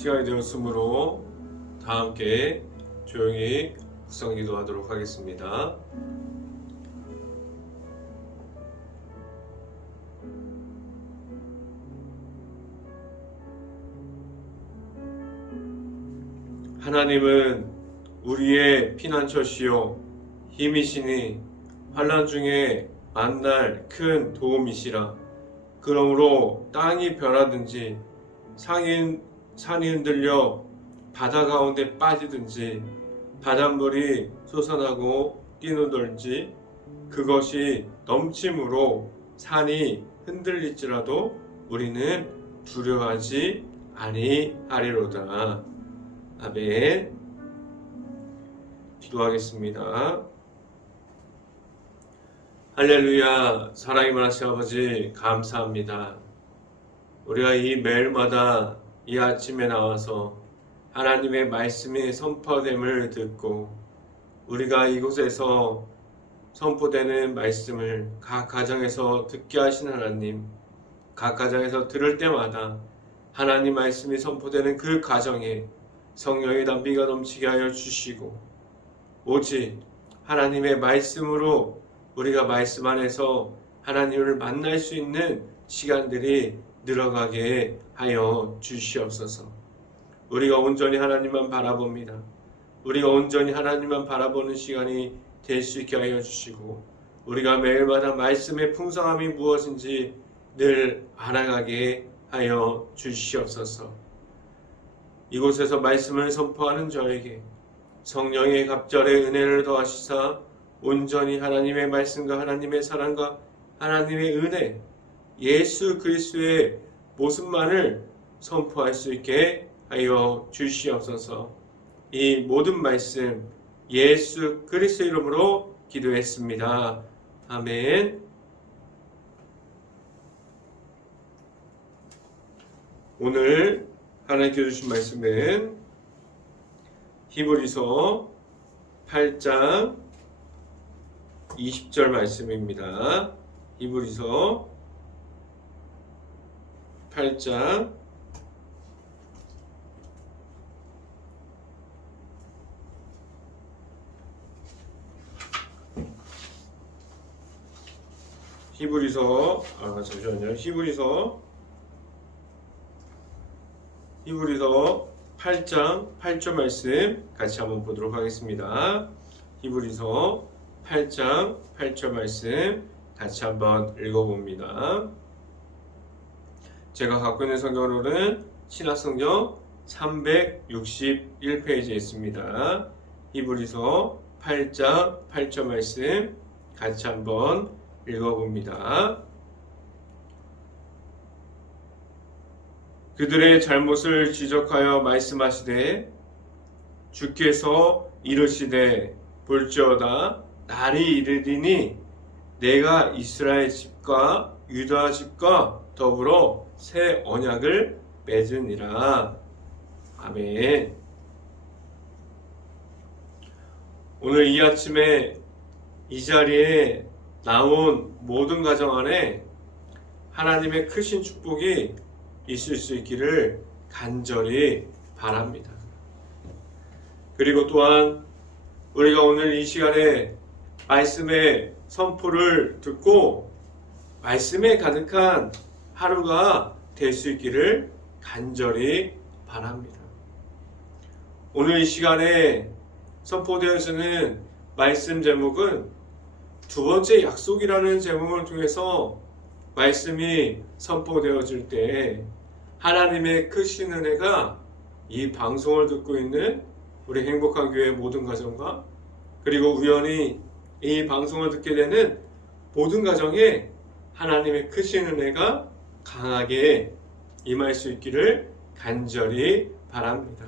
시간이 되었으므로 다 함께 조용히 묵상 기도하도록 하겠습니다. 하나님은 우리의 피난처시요 힘이시니 환난 중에 만날 큰 도움이시라. 그러므로 땅이 변하든지 산이 흔들려 바다 가운데 빠지든지 바닷물이 솟아나고 뛰노들지 그것이 넘침으로 산이 흔들릴지라도 우리는 두려워하지 아니하리로다. 아멘. 기도하겠습니다. 할렐루야. 사랑이 많으신 아버지 감사합니다. 우리가 이 매일마다 이 아침에 나와서 하나님의 말씀이 선포됨을 듣고 우리가 이곳에서 선포되는 말씀을 각 가정에서 듣게 하신 하나님, 각 가정에서 들을 때마다 하나님 말씀이 선포되는 그 가정에 성령의 담비가 넘치게 하여 주시고 오직 하나님의 말씀으로 우리가 말씀 안에서 하나님을 만날 수 있는 시간들이 늘어가게 하여 주시옵소서. 우리가 온전히 하나님만 바라봅니다. 우리가 온전히 하나님만 바라보는 시간이 될 수 있게 하여 주시고 우리가 매일마다 말씀의 풍성함이 무엇인지 늘 알아가게 하여 주시옵소서. 이곳에서 말씀을 선포하는 저에게 성령의 갑절의 은혜를 더하시사 온전히 하나님의 말씀과 하나님의 사랑과 하나님의 은혜, 예수 그리스도의 모습만을 선포할 수 있게 하여 주시옵소서. 이 모든 말씀 예수 그리스도 이름으로 기도했습니다. 아멘. 오늘 하나님께 주신 말씀은 히브리서 8장 20절 말씀입니다. 히브리서 8장 8장 8절 말씀 같이 한번 보도록 하겠습니다. 히브리서 8장 8절 말씀 같이 한번 읽어봅니다. 제가 갖고 있는 성경으로는 신약성경 361페이지에 있습니다. 히브리서 8장 8절 말씀 같이 한번 읽어봅니다. 그들의 잘못을 지적하여 말씀하시되 주께서 이르시되 볼지어다 날이 이르리니 내가 이스라엘 집과 유다 집과 더불어 새 언약을 맺으니라. 아멘. 오늘 이 아침에 이 자리에 나온 모든 가정 안에 하나님의 크신 축복이 있을 수 있기를 간절히 바랍니다. 그리고 또한 우리가 오늘 이 시간에 말씀의 선포를 듣고 말씀에 가득한 하루가 될 수 있기를 간절히 바랍니다. 오늘 이 시간에 선포되어지는 말씀 제목은 두 번째 약속이라는 제목을 통해서 말씀이 선포되어질 때 하나님의 크신 은혜가 이 방송을 듣고 있는 우리 행복한 교회 모든 가정과 그리고 우연히 이 방송을 듣게 되는 모든 가정에 하나님의 크신 은혜가 강하게 임할 수 있기를 간절히 바랍니다.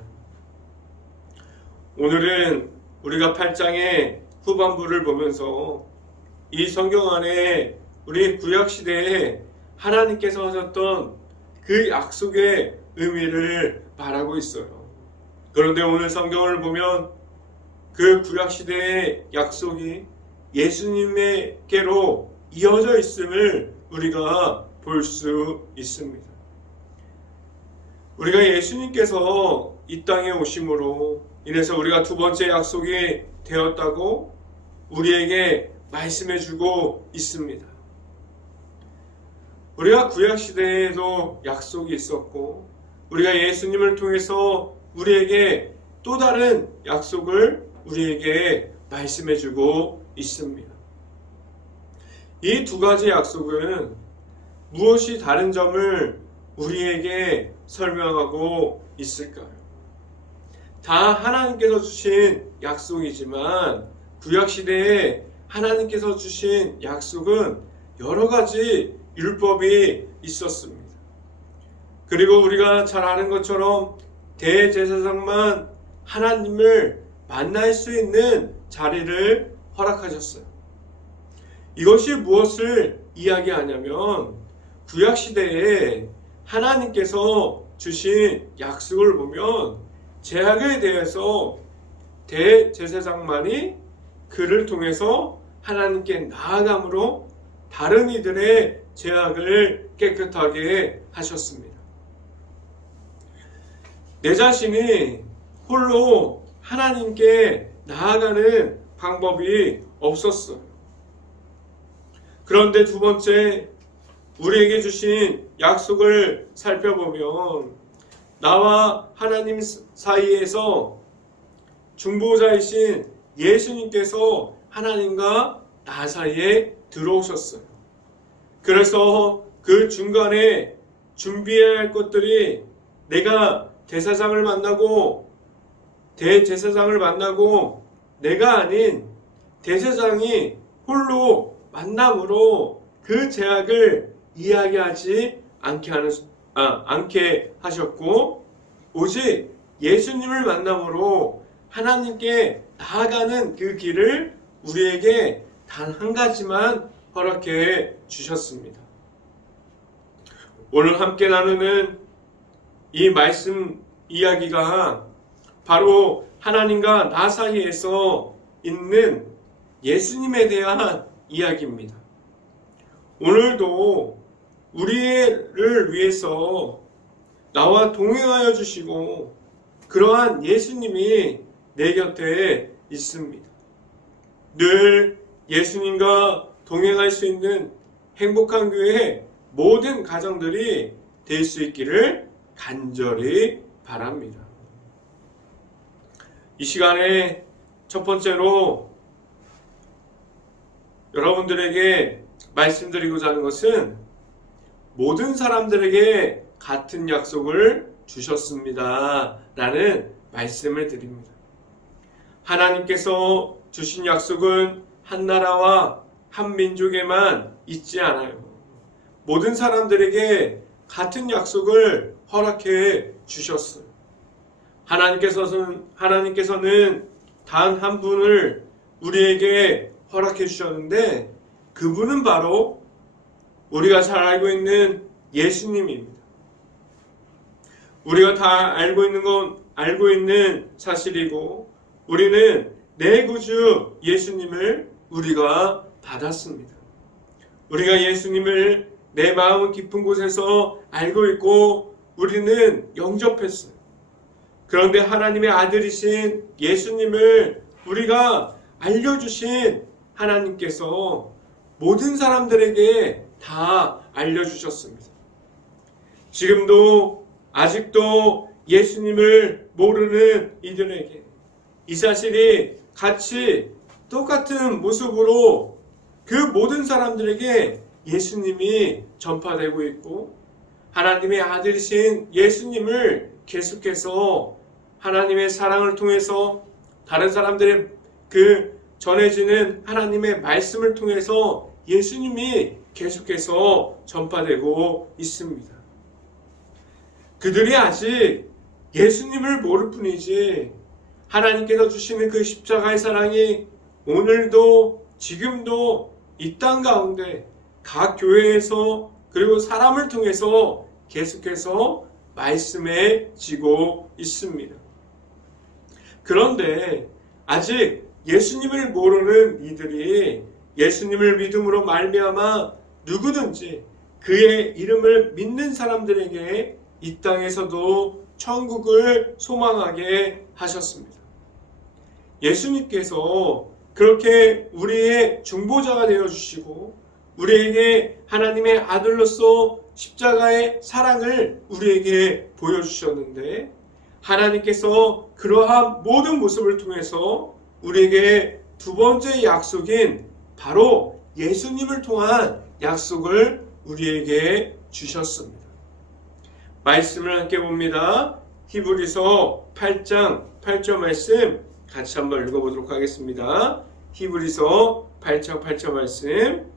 오늘은 우리가 8장의 후반부를 보면서 이 성경 안에 우리 구약시대에 하나님께서 하셨던 그 약속의 의미를 말하고 있어요. 그런데 오늘 성경을 보면 그 구약시대의 약속이 예수님께로 이어져 있음을 우리가 볼 수 있습니다. 우리가 예수님께서 이 땅에 오심으로 인해서 우리가 두 번째 약속이 되었다고 우리에게 말씀해 주고 있습니다. 우리가 구약시대에도 약속이 있었고 우리가 예수님을 통해서 우리에게 또 다른 약속을 우리에게 말씀해 주고 있습니다. 이 두 가지 약속은 무엇이 다른 점을 우리에게 설명하고 있을까요? 다 하나님께서 주신 약속이지만 구약시대에 하나님께서 주신 약속은 여러 가지 율법이 있었습니다. 그리고 우리가 잘 아는 것처럼 대제사장만 하나님을 만날 수 있는 자리를 허락하셨어요. 이것이 무엇을 이야기하냐면 구약시대에 하나님께서 주신 약속을 보면 제약에 대해서 대제사장만이 그를 통해서 하나님께 나아감으로 다른 이들의 죄악을 깨끗하게 하셨습니다. 내 자신이 홀로 하나님께 나아가는 방법이 없었어요. 그런데 두 번째, 우리에게 주신 약속을 살펴보면 나와 하나님 사이에서 중보자이신 예수님께서 하나님과 나 사이에 들어오셨어요. 그래서 그 중간에 준비해야 할 것들이 내가 대제사장을 만나고 내가 아닌 대제사장이 홀로 만남으로 그 제약을 이야기하지 않게 하셨고 오직 예수님을 만남으로 하나님께 나아가는 그 길을 우리에게 단 한 가지만 허락해 주셨습니다. 오늘 함께 나누는 이 말씀 이야기가 바로 하나님과 나 사이에서 있는 예수님에 대한 이야기입니다. 오늘도 우리를 위해서 나와 동행하여 주시고 그러한 예수님이 내 곁에 있습니다. 늘 예수님과 동행할 수 있는 행복한 교회의 모든 가정들이 될 수 있기를 간절히 바랍니다. 이 시간에 첫 번째로 여러분들에게 말씀드리고자 하는 것은 모든 사람들에게 같은 약속을 주셨습니다. 라는 말씀을 드립니다. 하나님께서 주신 약속은 한 나라와 한 민족에만 있지 않아요. 모든 사람들에게 같은 약속을 허락해 주셨어요. 하나님께서는 단 한 분을 우리에게 허락해 주셨는데 그분은 바로 우리가 잘 알고 있는 예수님입니다. 우리가 다 알고 있는 사실이고 우리는 내 구주 예수님을 우리가 받았습니다. 우리가 예수님을 내 마음 깊은 곳에서 알고 있고 우리는 영접했어요. 그런데 하나님의 아들이신 예수님을 우리가 알려주신 하나님께서 모든 사람들에게 다 알려주셨습니다. 지금도 아직도 예수님을 모르는 이들에게 이 사실이 같이 똑같은 모습으로 그 모든 사람들에게 예수님이 전파되고 있고 하나님의 아들이신 예수님을 계속해서 하나님의 사랑을 통해서 다른 사람들의 그 전해지는 하나님의 말씀을 통해서 예수님이 계속해서 전파되고 있습니다. 그들이 아직 예수님을 모를 뿐이지 하나님께서 주시는 그 십자가의 사랑이 오늘도 지금도 이 땅 가운데 각 교회에서 그리고 사람을 통해서 계속해서 말씀해지고 있습니다. 그런데 아직 예수님을 모르는 이들이 예수님을 믿음으로 말미암아 누구든지 그의 이름을 믿는 사람들에게 이 땅에서도 천국을 소망하게 하셨습니다. 예수님께서 그렇게 우리의 중보자가 되어주시고 우리에게 하나님의 아들로서 십자가의 사랑을 우리에게 보여주셨는데 하나님께서 그러한 모든 모습을 통해서 우리에게 두 번째 약속인 바로 예수님을 통한 약속을 우리에게 주셨습니다. 말씀을 함께 봅니다. 히브리서 8장 8절 말씀 같이 한번 읽어보도록 하겠습니다. 히브리서 8장 8절 말씀.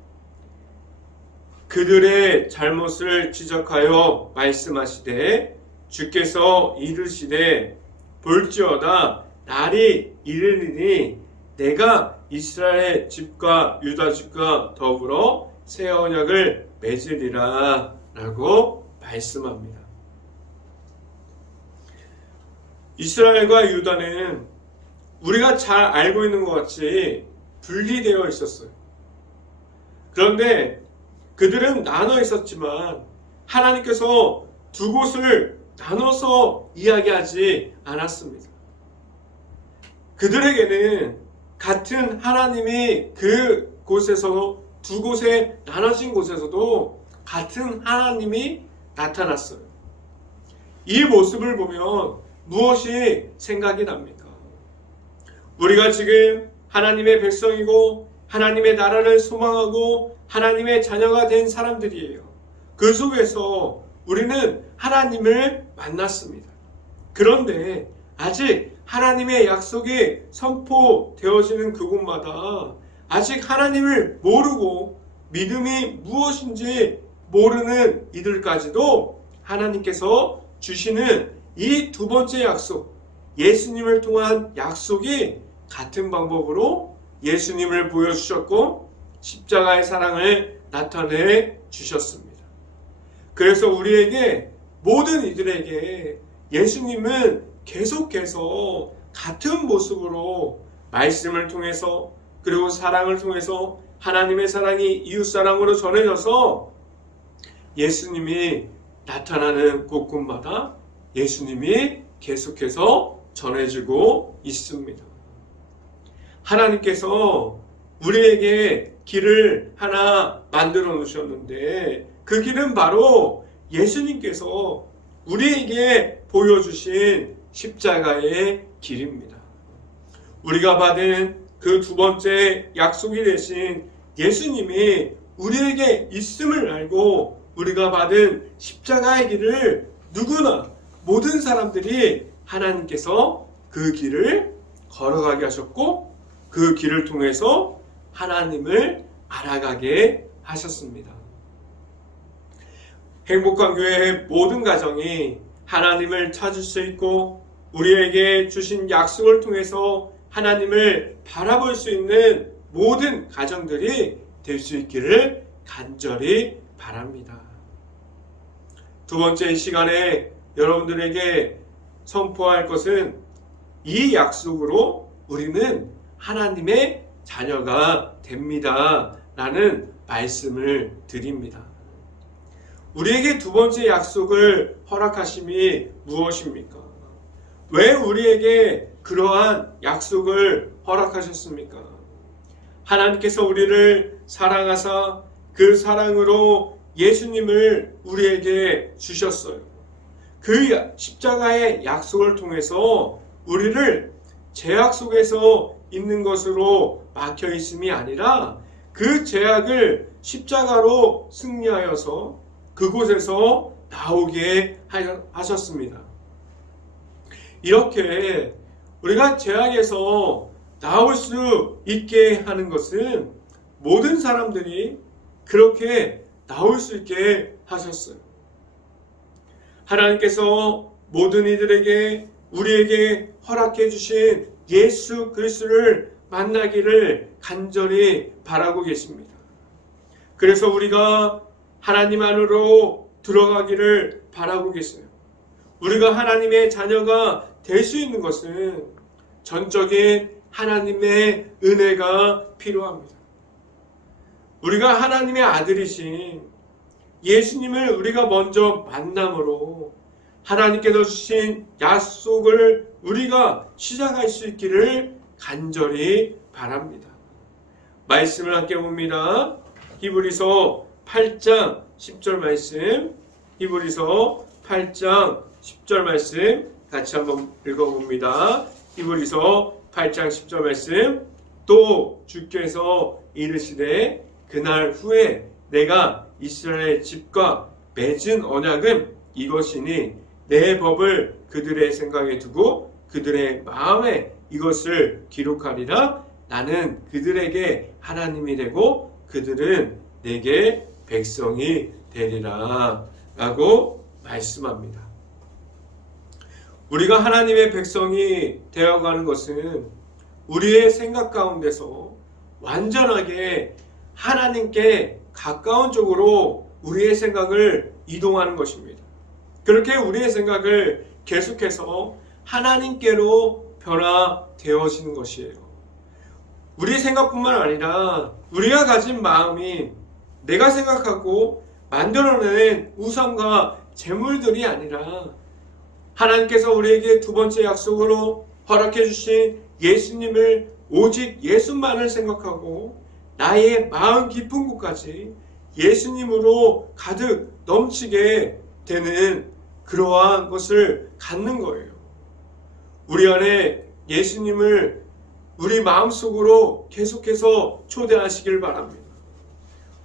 그들의 잘못을 지적하여 말씀하시되 주께서 이르시되 볼지어다 날이 이르리니 내가 이스라엘 집과 유다 집과 더불어 새 언약을 맺으리라 라고 말씀합니다. 이스라엘과 유다는 우리가 잘 알고 있는 것 같이 분리되어 있었어요. 그런데 그들은 나눠 있었지만 하나님께서 두 곳을 나눠서 이야기하지 않았습니다. 그들에게는 같은 하나님이 그 곳에서 두 곳에 나눠진 곳에서도 같은 하나님이 나타났어요. 이 모습을 보면 무엇이 생각이 납니까? 우리가 지금 하나님의 백성이고 하나님의 나라를 소망하고 하나님의 자녀가 된 사람들이에요. 그 속에서 우리는 하나님을 만났습니다. 그런데 아직 하나님의 약속이 선포되어지는 그곳마다 아직 하나님을 모르고 믿음이 무엇인지 모르는 이들까지도 하나님께서 주시는 이 두 번째 약속, 예수님을 통한 약속이 같은 방법으로 예수님을 보여주셨고 십자가의 사랑을 나타내 주셨습니다. 그래서 우리에게 모든 이들에게 예수님은 계속해서 같은 모습으로 말씀을 통해서 그리고 사랑을 통해서 하나님의 사랑이 이웃사랑으로 전해져서 예수님이 나타나는 곳곳마다 예수님이 계속해서 전해지고 있습니다. 하나님께서 우리에게 길을 하나 만들어 놓으셨는데 그 길은 바로 예수님께서 우리에게 보여주신 십자가의 길입니다. 우리가 받은 그 두 번째 약속이 되신 예수님이 우리에게 있음을 알고 우리가 받은 십자가의 길을 누구나 모든 사람들이 하나님께서 그 길을 걸어가게 하셨고 그 길을 통해서 하나님을 알아가게 하셨습니다. 행복한 교회의 모든 가정이 하나님을 찾을 수 있고 우리에게 주신 약속을 통해서 하나님을 바라볼 수 있는 모든 가정들이 될 수 있기를 간절히 바랍니다. 두 번째 시간에 여러분들에게 선포할 것은 이 약속으로 우리는 하나님의 자녀가 됩니다. 라는 말씀을 드립니다. 우리에게 두 번째 약속을 허락하심이 무엇입니까? 왜 우리에게 그러한 약속을 허락하셨습니까? 하나님께서 우리를 사랑하사 그 사랑으로 예수님을 우리에게 주셨어요. 그 십자가의 약속을 통해서 우리를 죄악 속에서 있는 것으로 막혀 있음이 아니라 그 죄악을 십자가로 승리하여서 그곳에서 나오게 하셨습니다. 이렇게 우리가 죄악에서 나올 수 있게 하는 것은 모든 사람들이 그렇게 나올 수 있게 하셨어요. 하나님께서 모든 이들에게 우리에게 허락해 주신 예수 그리스도를 만나기를 간절히 바라고 계십니다. 그래서 우리가 하나님 안으로 들어가기를 바라고 계세요. 우리가 하나님의 자녀가 될 수 있는 것은 전적인 하나님의 은혜가 필요합니다. 우리가 하나님의 아들이신 예수님을 우리가 먼저 만남으로 하나님께서 주신 약속을 우리가 시작할 수 있기를 간절히 바랍니다. 말씀을 함께 봅니다. 히브리서 8장 10절 말씀, 히브리서 8장 10절 말씀 같이 한번 읽어봅니다. 히브리서 8장 10절 말씀. 또 주께서 이르시되 그날 후에 내가 이스라엘 집과 맺은 언약은 이것이니 내 법을 그들의 생각에 두고 그들의 마음에 이것을 기록하리라. 나는 그들에게 하나님이 되고 그들은 내게 백성이 되리라 라고 말씀합니다. 우리가 하나님의 백성이 되어가는 것은 우리의 생각 가운데서 완전하게 하나님께 가까운 쪽으로 우리의 생각을 이동하는 것입니다. 그렇게 우리의 생각을 계속해서 하나님께로 변화되어지는 것이에요. 우리의 생각뿐만 아니라 우리가 가진 마음이 내가 생각하고 만들어낸 우상과 재물들이 아니라 하나님께서 우리에게 두 번째 약속으로 허락해 주신 예수님을 오직 예수만을 생각하고 나의 마음 깊은 곳까지 예수님으로 가득 넘치게 되는 그러한 것을 갖는 거예요. 우리 안에 예수님을 우리 마음속으로 계속해서 초대하시길 바랍니다.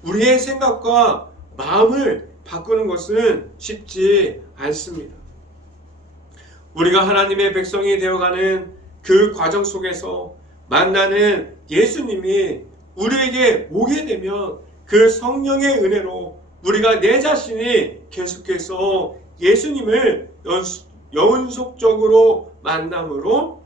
우리의 생각과 마음을 바꾸는 것은 쉽지 않습니다. 우리가 하나님의 백성이 되어가는 그 과정 속에서 만나는 예수님이 우리에게 오게 되면 그 성령의 은혜로 우리가 내 자신이 계속해서 예수님을 연속적으로 만남으로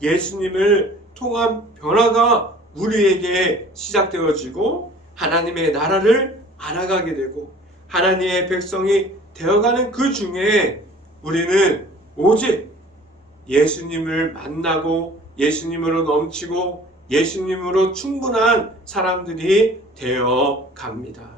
예수님을 통한 변화가 우리에게 시작되어지고 하나님의 나라를 알아가게 되고 하나님의 백성이 되어가는 그 중에 우리는 오직 예수님을 만나고 예수님으로 넘치고 예수님으로 충분한 사람들이 되어 갑니다.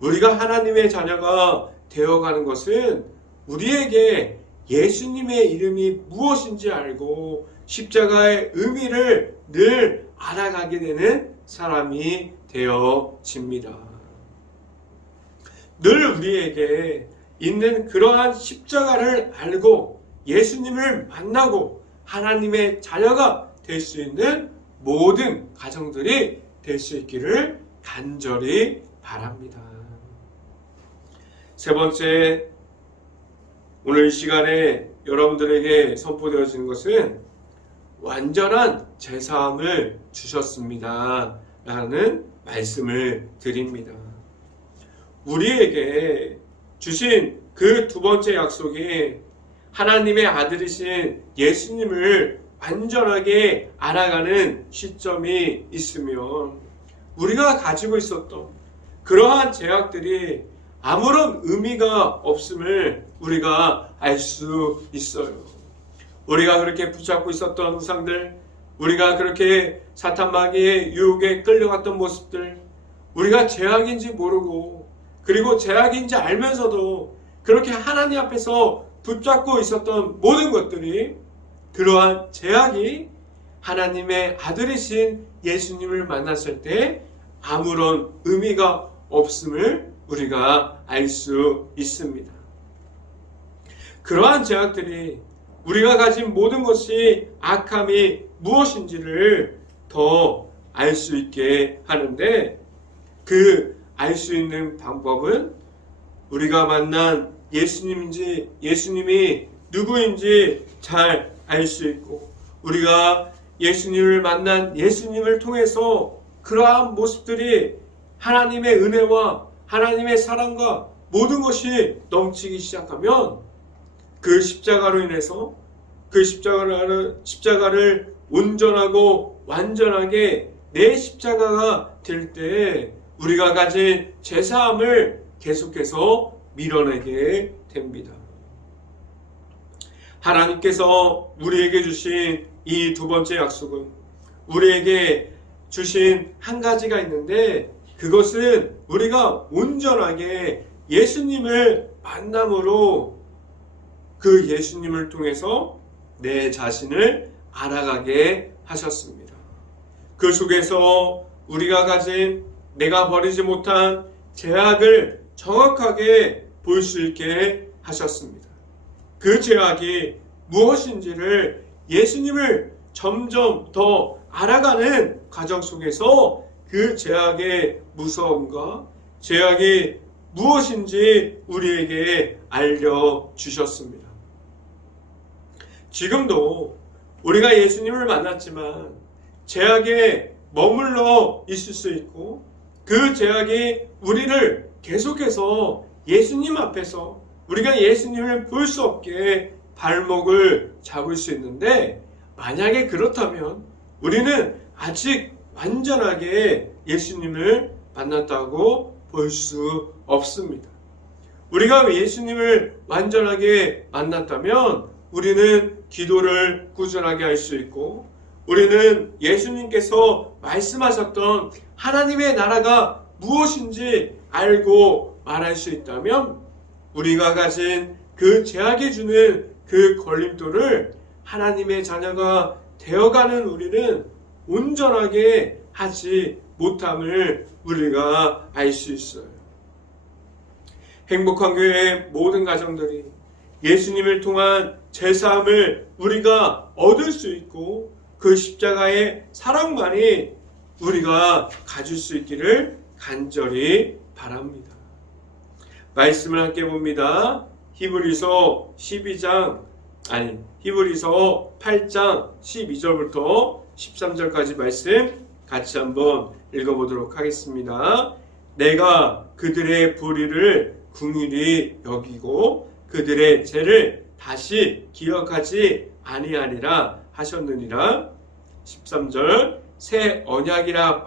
우리가 하나님의 자녀가 되어가는 것은 우리에게 예수님의 이름이 무엇인지 알고 십자가의 의미를 늘 알아가게 되는 사람이 되어집니다. 늘 우리에게 있는 그러한 십자가를 알고 예수님을 만나고 하나님의 자녀가 될 수 있는 모든 가정들이 될 수 있기를 간절히 바랍니다. 세 번째, 오늘 이 시간에 여러분들에게 선포되어지는 것은 완전한 제사함을 주셨습니다 라는 말씀을 드립니다. 우리에게 주신 그 두 번째 약속이 하나님의 아들이신 예수님을 완전하게 알아가는 시점이 있으면 우리가 가지고 있었던 그러한 제약들이 아무런 의미가 없음을 우리가 알 수 있어요. 우리가 그렇게 붙잡고 있었던 우상들, 우리가 그렇게 사탄 마귀의 유혹에 끌려갔던 모습들, 우리가 제약인지 모르고 그리고 제약인지 알면서도 그렇게 하나님 앞에서 붙잡고 있었던 모든 것들이 그러한 제약이 하나님의 아들이신 예수님을 만났을 때 아무런 의미가 없음을 우리가 알 수 있습니다. 그러한 제약들이 우리가 가진 모든 것이 악함이 무엇인지를 더 알 수 있게 하는데 그 알 수 있는 방법은 우리가 만난 예수님인지 예수님이 누구인지 잘 알 수 있고 우리가 예수님을 만난 예수님을 통해서 그러한 모습들이 하나님의 은혜와 하나님의 사랑과 모든 것이 넘치기 시작하면 그 십자가로 인해서 그 십자가를 온전하고 완전하게 내 십자가가 될 때 우리가 가진 제사함을 계속해서 밀어내게 됩니다. 하나님께서 우리에게 주신 이 두 번째 약속은 우리에게 주신 한 가지가 있는데 그것은 우리가 온전하게 예수님을 만남으로 그 예수님을 통해서 내 자신을 알아가게 하셨습니다. 그 속에서 우리가 가진 내가 버리지 못한 죄악을 정확하게 볼 수 있게 하셨습니다. 그 죄악이 무엇인지를 예수님을 점점 더 알아가는 과정 속에서 그 죄악의 무서움과 죄악이 무엇인지 우리에게 알려주셨습니다. 지금도 우리가 예수님을 만났지만 죄악에 머물러 있을 수 있고 그 죄악이 우리를 계속해서 예수님 앞에서 우리가 예수님을 볼 수 없게 발목을 잡을 수 있는데, 만약에 그렇다면 우리는 아직 완전하게 예수님을 만났다고 볼 수 없습니다. 우리가 예수님을 완전하게 만났다면 우리는 기도를 꾸준하게 할 수 있고, 우리는 예수님께서 말씀하셨던 하나님의 나라가 무엇인지 알고 말할 수 있다면, 우리가 가진 그 죄악이 주는 그 걸림돌을 하나님의 자녀가 되어가는 우리는 온전하게 하지 못함을 우리가 알 수 있어요. 행복한 교회의 모든 가정들이 예수님을 통한 죄사함을 우리가 얻을 수 있고 그 십자가의 사랑만이 우리가 가질 수 있기를 간절히 바랍니다. 말씀을 함께 봅니다. 히브리서 8장 12절부터 13절까지 말씀 같이 한번 읽어보도록 하겠습니다. 내가 그들의 불의를 긍휼히 여기고 그들의 죄를 다시 기억하지 아니하리라 하셨느니라. 13절 새 언약이라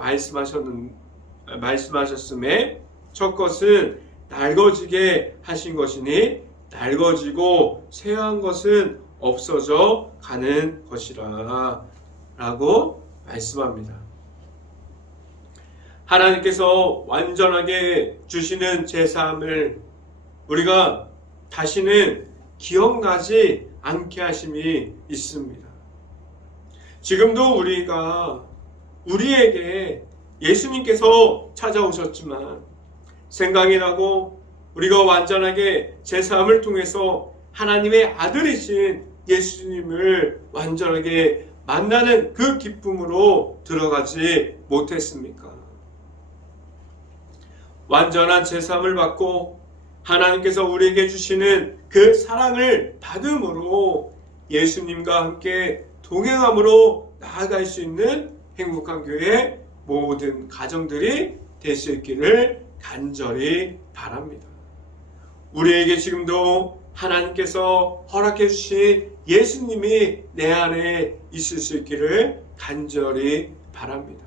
말씀하셨음에 첫 것은 낡아지게 하신 것이니 낡아지고 쇠한 것은 없어져 가는 것이라 라고 말씀합니다. 하나님께서 완전하게 주시는 제사함을 우리가 다시는 기억나지 않게 하심이 있습니다. 지금도 우리에게 예수님께서 찾아오셨지만 생각이 나고 우리가 완전하게 제사함을 통해서 하나님의 아들이신 예수님을 완전하게 만나는 그 기쁨으로 들어가지 못했습니까? 완전한 제사함을 받고 하나님께서 우리에게 주시는 그 사랑을 받음으로 예수님과 함께 동행함으로 나아갈 수 있는 행복한 교회 모든 가정들이 될 수 있기를 간절히 바랍니다. 우리에게 지금도 하나님께서 허락해 주신 예수님이 내 안에 있을 수 있기를 간절히 바랍니다.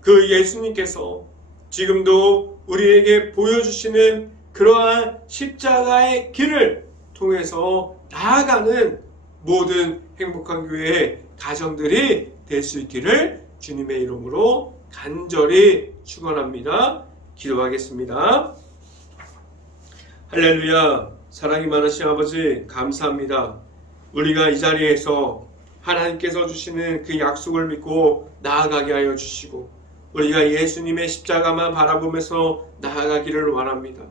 그 예수님께서 지금도 우리에게 보여주시는 그러한 십자가의 길을 통해서 나아가는 모든 행복한 교회의 가정들이 될 수 있기를 주님의 이름으로 간절히 축원합니다. 기도하겠습니다. 할렐루야. 사랑이 많으신 아버지 감사합니다. 우리가 이 자리에서 하나님께서 주시는 그 약속을 믿고 나아가게 하여 주시고 우리가 예수님의 십자가만 바라보면서 나아가기를 원합니다.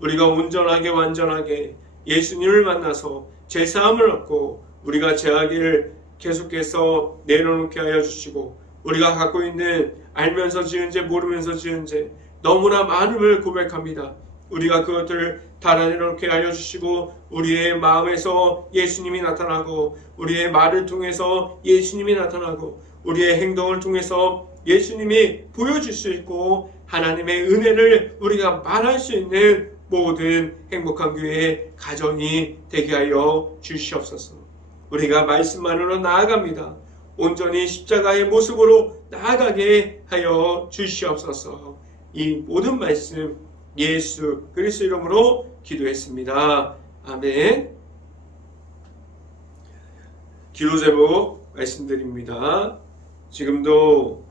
우리가 온전하게 완전하게 예수님을 만나서 제사함을 얻고 우리가 죄악을 계속해서 내려놓게 하여 주시고 우리가 갖고 있는 알면서 지은 죄 모르면서 지은 죄 너무나 많음을 고백합니다. 우리가 그것들을 달아내놓게 하여 주시고 우리의 마음에서 예수님이 나타나고 우리의 말을 통해서 예수님이 나타나고 우리의 행동을 통해서 예수님이 보여줄 수 있고 하나님의 은혜를 우리가 말할 수 있는 모든 행복한 교회의 가정이 되게 하여 주시옵소서. 우리가 말씀만으로 나아갑니다. 온전히 십자가의 모습으로 나아가게 하여 주시옵소서. 이 모든 말씀 예수 그리스도 이름으로 기도했습니다. 아멘. 기도 제목 말씀드립니다. 지금도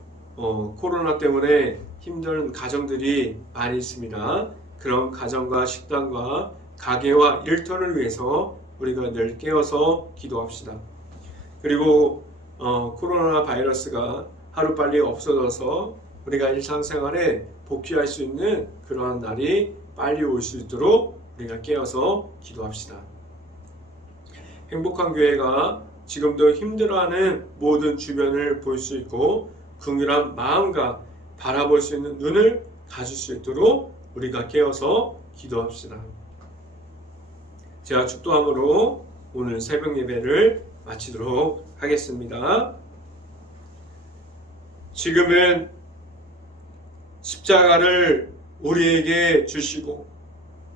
코로나 때문에 힘든 가정들이 많이 있습니다. 그런 가정과 식당과 가게와 일터를 위해서 우리가 늘 깨어서 기도합시다. 그리고 코로나 바이러스가 하루빨리 없어져서 우리가 일상생활에 복귀할 수 있는 그러한 날이 빨리 올 수 있도록 우리가 깨어서 기도합시다. 행복한 교회가 지금도 힘들어하는 모든 주변을 볼 수 있고 긍휼한 마음과 바라볼 수 있는 눈을 가질 수 있도록 우리가 깨어서 기도합시다. 제가 축도함으로 오늘 새벽 예배를 마치도록 하겠습니다. 지금은 십자가를 우리에게 주시고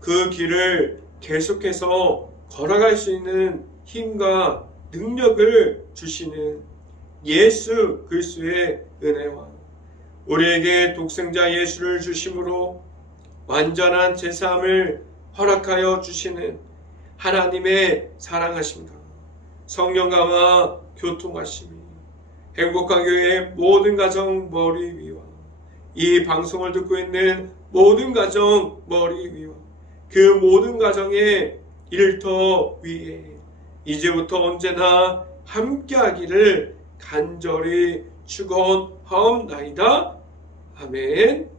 그 길을 계속해서 걸어갈 수 있는 힘과 능력을 주시는 예수 그리스도의 은혜와 우리에게 독생자 예수를 주심으로 완전한 제사함을 허락하여 주시는 하나님의 사랑하심과 성령과 교통하심이 행복한 교회의 모든 가정 머리 위와 이 방송을 듣고 있는 모든 가정 머리 위와 그 모든 가정의 일터 위에 이제부터 언제나 함께하기를 간절히 축원하옵나이다. 아멘.